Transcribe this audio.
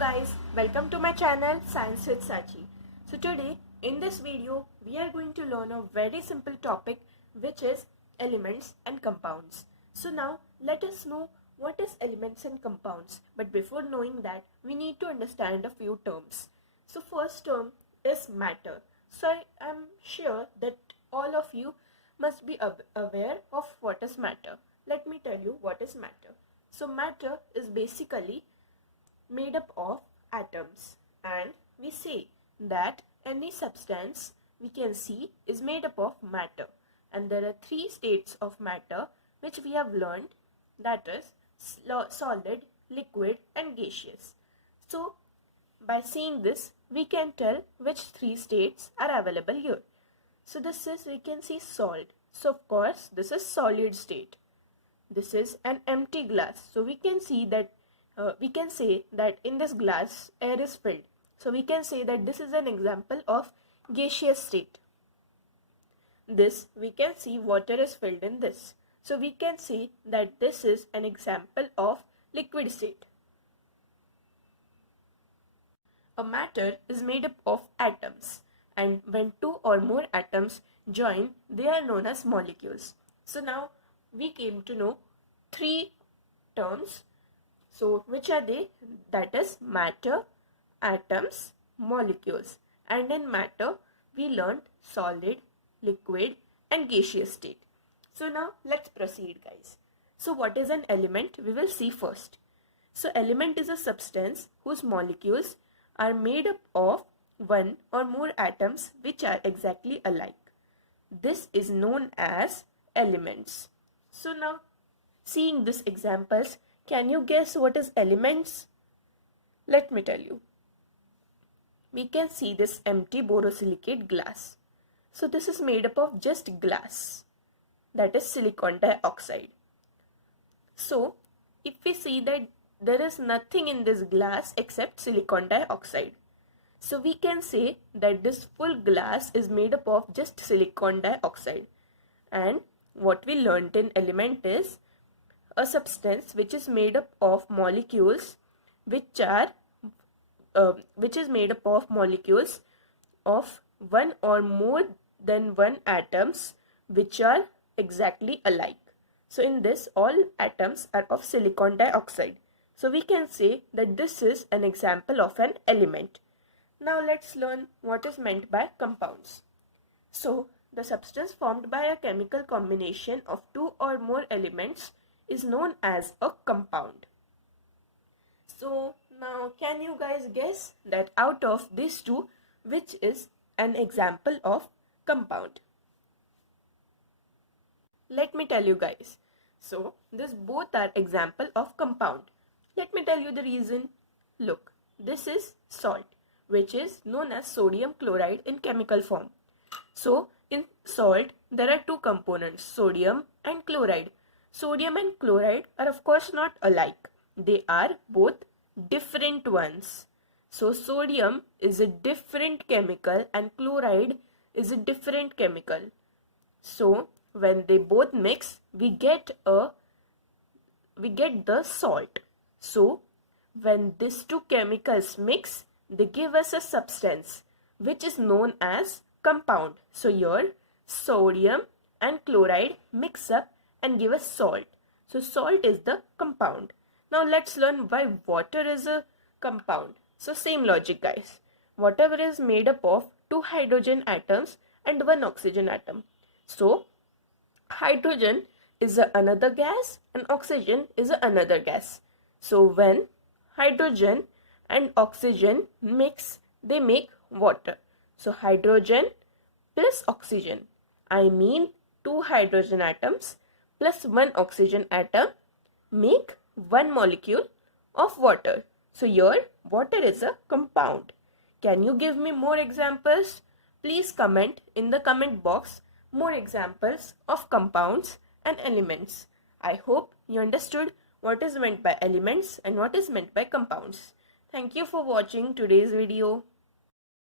guys, welcome to my channel Science with Sachi. So today in this video we are going to learn a very simple topic which is elements and compounds. So now let us know what is elements and compounds, but before knowing that we need to understand a few terms. So first term is matter. So I am sure that all of you must be aware of what is matter. Let me tell you what is matter. So matter is basically made up of atoms, and we say that any substance we can see is made up of matter, and there are three states of matter which we have learned, that is solid, liquid and gaseous. So by seeing this we can tell which three states are available here. So this is, we can see salt, so of course this is solid state. This is an empty glass, so we can see that we can say that in this glass air is filled. So we can say that this is an example of gaseous state. This we can see water is filled in this. So we can say that this is an example of liquid state. A matter is made up of atoms, and when two or more atoms join, they are known as molecules. So now we came to know three terms. So which are they? That is matter, atoms, molecules. And in matter we learned solid, liquid and gaseous state. So now let's proceed guys. So what is an element? We will see first. So element is a substance whose molecules are made up of one or more atoms which are exactly alike. This is known as elements. So now seeing these examples, can you guess what is elements? Let me tell you. We can see this empty borosilicate glass. So this is made up of just glass, that is silicon dioxide. So if we see that there is nothing in this glass except silicon dioxide, so we can say that this full glass is made up of just silicon dioxide. And what we learned in element is a substance which is made up of molecules which is made up of molecules of one or more than one atoms which are exactly alike. So in this all atoms are of silicon dioxide. So we can say that this is an example of an element. Now let's learn what is meant by compounds. So the substance formed by a chemical combination of two or more elements is known as a compound. So now can you guys guess that out of these two which is an example of compound? Let me tell you guys. So this both are example of compound. Let me tell you the reason. Look, this is salt, which is known as sodium chloride in chemical form. So in salt there are two components, sodium and chloride. Sodium and chloride are of course not alike. They are both different ones. So sodium is a different chemical and chloride is a different chemical. So when they both mix, we get the salt. So when these two chemicals mix, they give us a substance which is known as compound. So here sodium and chloride mix up and give us salt. So salt is the compound. Now let's learn why water is a compound. So same logic guys. Water is made up of two hydrogen atoms and one oxygen atom. So hydrogen is another gas and oxygen is another gas. So when hydrogen and oxygen mix, they make water. So hydrogen plus oxygen, I mean two hydrogen atoms plus one oxygen atom make one molecule of water. So here water is a compound. Can you give me more examples? Please comment in the comment box more examples of compounds and elements. I hope you understood what is meant by elements and what is meant by compounds. Thank you for watching today's video.